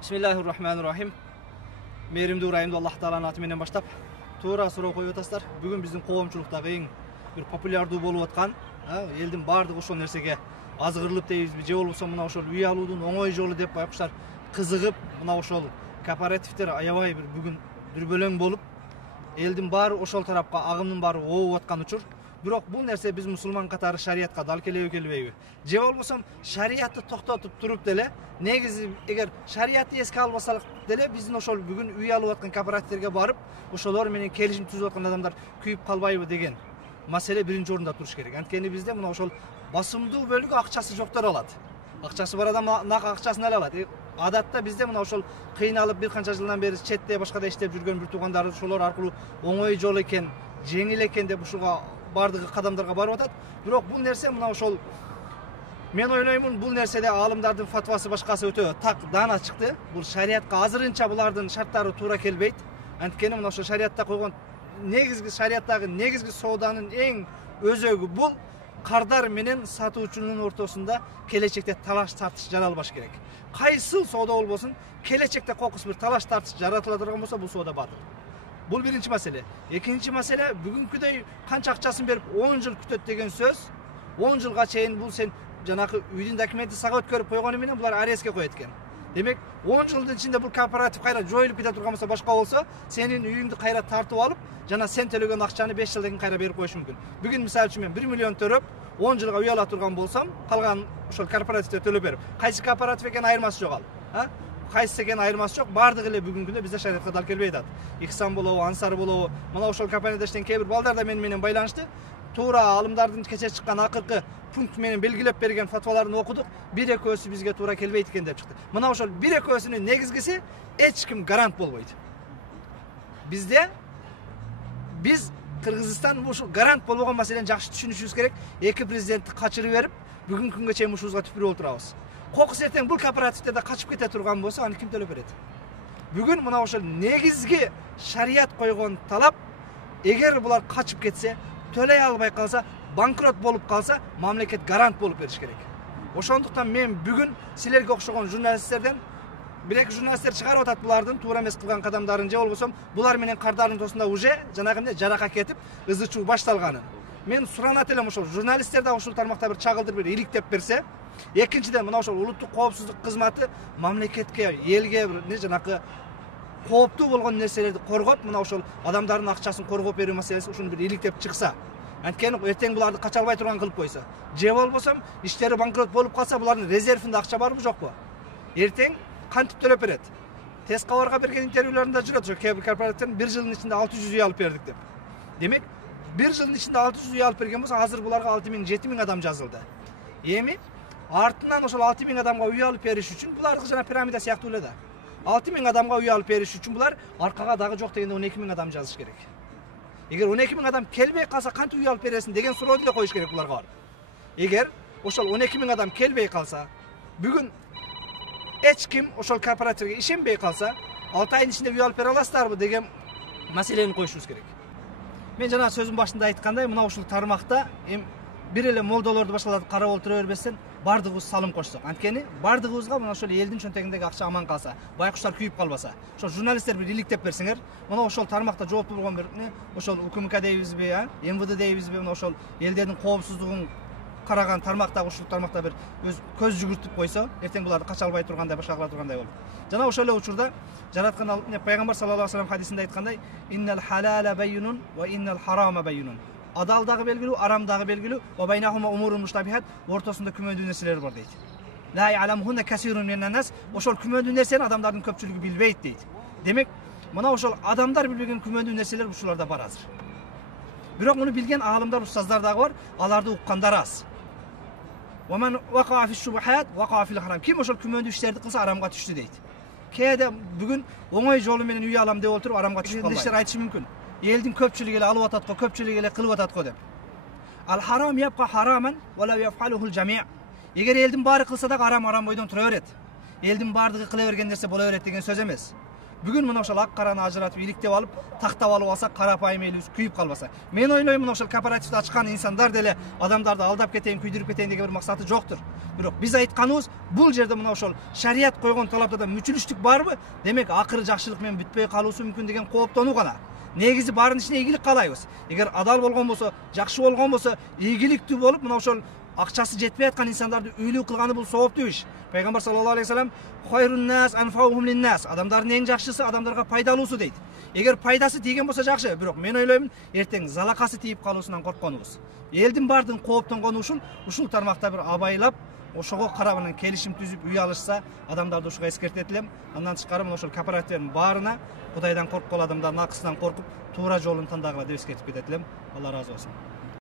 Bismillahirrahmanirrahim. Meyrimdi urayımda Allah Taala'nın atı menen başlap туура суроо коюп атасыздар. Бүгүн биздин коомчулуктагы эң бир популярдуу болуп аткан, элдин баардыгы ошол нерсеге азгырылып дейбизби, же болбосо мына ошол үй алуудун оңой жолу деп байкуштар кызыгып, мына ошол кооперативдер аябай бир бүгүн дүрбөлөң болуп, элдин баары ошол тарапка агымдын баары оогуп аткан учур. Бирок бул нерсе биз мусулман катары шариятка дал келеби келбейби? Же болбосо шариятты токтотуп туруп деле, негизи эгер шариятты эске албасак деле биздин ошол бүгүн үй алып аткан кооперативтерге барып, ошолор менен келишим түзүп аткан адамдар күйүп калбайбы деген маселе биринчи орунда туруш керек. Анткени бизде мына ошол басымдуу бөлүгү акчасы жоктор алат. Акчасы бар адам акчасын ала алат. Адатта бизде мына ошол кыйналып бир канча жылдан бери четте башкада иштеп жүргөн бир туугандар ошолор аркылуу оңой жол экен, жеңил экен деп ушуга бардыгы кадамдарга барып атат. Бирок бул нерсе мына ошол мен ойлоймун, бул нерседе алымдардын фатвасы башкасы өтө так даана чыкты. Бул шариятка азырынча булардын шарттары туура келбейт. Анткени мына ошол шариятта койгон шариаттагы негизги сооданын эң өзөгү бул кардар менен сатуучунун ортосунда келечекте талаш тартыш жаралбаш керек. Кайсыл соода болбосун, келечекте кокус бир талаш тартыш жаратыла турган болсо бул соода батыл. Бул биринчи маселе. Экинчи маселе, бүгүнкүдөй канча акчасын берип 10 жыл күтөт деген сөз. 10 жылга чейин бул сен жанагы үйдүн документи сага өткөрүп койгону менен булар арестке коет экен. Демек 10 жылдын ичинде бул кооператив кайра жоюлуп кете турган болсо, башка болсо, сенин үйүңдү кайра тартып алып, жана сен төлөгөн акчаны 5 жылдан кийин кайра берип коюшу мүмкүн. Бүгүн мисалы үчүн мен 1 миллион төлөп 10 жылга үй ала турган болсом, калган ошол кооперативде төлөп берип, кайсы кооператив экен айырмасы жок ал. Кайсы экен айырмасы жок, бардыгы эле бүгүнкү күндө бизде шариятка дал келбей атат. Ихсан болобу, Ансар болобу, мына ошол компанияда иштеген кээ бир балдар да менен байланышты. Туура алымдардын кече чыккан акыркы пункт менен белгилеп берген фатваларын окудук. Бир экөөсү бизге туура келбейт экен деп чыкты. Мына ошол бир экөөсүнүн негизгиси эч ким гарант болбойт. Бизде биз Кыргызстан ушул гарант болбогон маселени жакшы түшүнүшүбүз керек. Эки президентти качырып берип, бүгүнкү күнгө чейин ушубузга түпүрүп отурабыз. Кокус эртең бул кооперативтерде качып кете турган болсо, аны ким төлөп берет? Бүгүн мына ошол негизги шарият койгон талап, эгер булар качып кетсе, төлөй албай калса, банкрот болуп калса, мамлекет гарант болуп бериш керек. Ошондуктан мен бүгүн силерге окшогон журналисттерден бир-эки журналисттер чыгарып атат булардын туура эмес кылган кадамдарын, же болбосо булар менен кардардын ортосунда уже жанагы эмне жарака кетип, ызы чуу башталганын. Мен суранат элем, ошол журналисттер да ушул тармакта бир чагылдырып бир иликтеп берсе. Экинчиден, мына ошол улуттук коопсуздук кызматы мамлекетке, элге бир жанакы кооптуу болгон нерселерди коргоп, мына ошол адамдардын акчасын коргоп берүү маселеси ушуну бир иликтеп чыкса. Анткени эртең буларды кача албай турган кылып койсо, же болбосо иштери банкрот болуп калса, булардын резервинде акча барбы жокпу? Эртең кантип төлөп берет? Тез кабарга берген интервьюларында жүрөт, ошо кээ бир корпоративден 1 жылдын ичинде 600 үй алып бердик деп. Демек, 1 жылдын ичинде 600 үй алып берген болсо, азыр буларга 6000-7000 адам жазылды. Эми артынан ошол 6000 адамга үй алып бериш үчүн булар жана пирамида сыяктуу эле да. 6000 адамга үй алып бериш үчүн булар аркага дагы жок дегенде 12000 адам жазыш керек. Эгер 12000 адам келбей калса, кантип үй алып бересиң деген суроону деле коюш керек буларга. Эгер ошол 12000 адам келбей калса, бүгүн эч ким ошол кооперативге ишенбей калса, 6 айдын ичинде үй алып бере аласыздарбы деген маселени коюшубуз керек. Мен жана сөзүм башында айткандай, мына ушул тармакта бир эле молдолорду башкаларды карап отура бербестен бардыгыбыз салым кошсок. Анткени бардыгыбызга мына ошол элдин чөнтөгүндөгү акча аман калса, байкуштар күйүп калбаса, ошол журналисттер бир иликтеп берсеңер, мына ошол тармакта жооптуу болгон бир ошол УКМК дейбизби, МВД дейбизби, мына ошол элдердин коопсуздугун караган тармактагы ушул тармакта бир өз көз жүгүртүп койсо, эртең буларды кача албай тургандай, башка кыла тургандай болот. Жана ошол эле учурда жараткан пайгамбар саллаллаху алейхи вассалам хадисинде айткандай, иннал халала байюнун ва иннал харама байюнун. Адал дагы белгилүү, арам дагы белгилүү, ва байнахума умурун муштабихат, ортосунда күмөндүү нерселер бар дейт. Ла я'ламухунна касирун минан нас, ошол күмөндүү нерсени адамдардын көпчүлүгү билбейт дейт. Демек, мына ошол адамдар билбеген күмөндүү нерселер ушуларда бар азыр. Бирок муну билген аалымдар, устаздар дагы бар, аларды уккандар аз. Ва ман ваqa фи шубахат, ваqa фил харам. Ким ошол күмөндүү иштерди кылса, арамга түштү дейт. Кээде бүгүн оңой жолу менен үй алам деп отуруп, арамга түшүп калбайт. Иштер айтышы мүмкүн. Элдин көпчүлүгү эле алып атат го, көпчүлүгү эле кылып атат го деп. Ал харам япка хараман, ва ла яфалухул жами'. Эгер элдин баары кылса дагы арам бойдон тура берет. Элдин баардыгы кыла берген нерсе боло берет деген сөз эмес. бүгүн мына ошол ак караны ажыратып иликтеп алып тактап алып алсак карапайым элибиз күйүп калбаса. Мен ойлойм мына ошол кооперативди ачкан инсандар деле адамдарды алдап кетейин, күйдүрүп кетейин деген бир максаты жоктур. Бирок биз айтканыбыз бул жерде мына ошол шарият койгон талаптарда мүчүлүштүк барбы? Демек акыры жакшылык менен бүтпөй калуусу мүмкүн деген кооптонуу гана. Негизи баарынын ичине ийгилик каалайбыз. Эгер адал болгон болсо, жакшы болгон болсо, ийгиликтүү болуп мына ошол акчасы жетпей аткан инсандарды үйлүү кылганы бул сооптуу иш. Пайгамбар саллаллаху алейхи вассалам "Хайрун нас анфаухум линнас", адамдардын эң жакшысы адамдарга пайдалуусу дейт. Эгер пайдасы тийген болсо жакшы, бирок мен ойлойм, эртең залакасы тийип калуусунан коркконубуз. Элдин баардыгын кооптонгону ушул тармакта бир абайлап, ошого карап анан келишим түзүп үй алышса, адамдарды ушуга эскертет элем. Андан тышкары мына ошол кооперативдин баарына Кудайдан корккон адамдардын акысынан коркуп, туура жолун тандагыла деп эскертип кетет элем. Алла ыраазы болсун.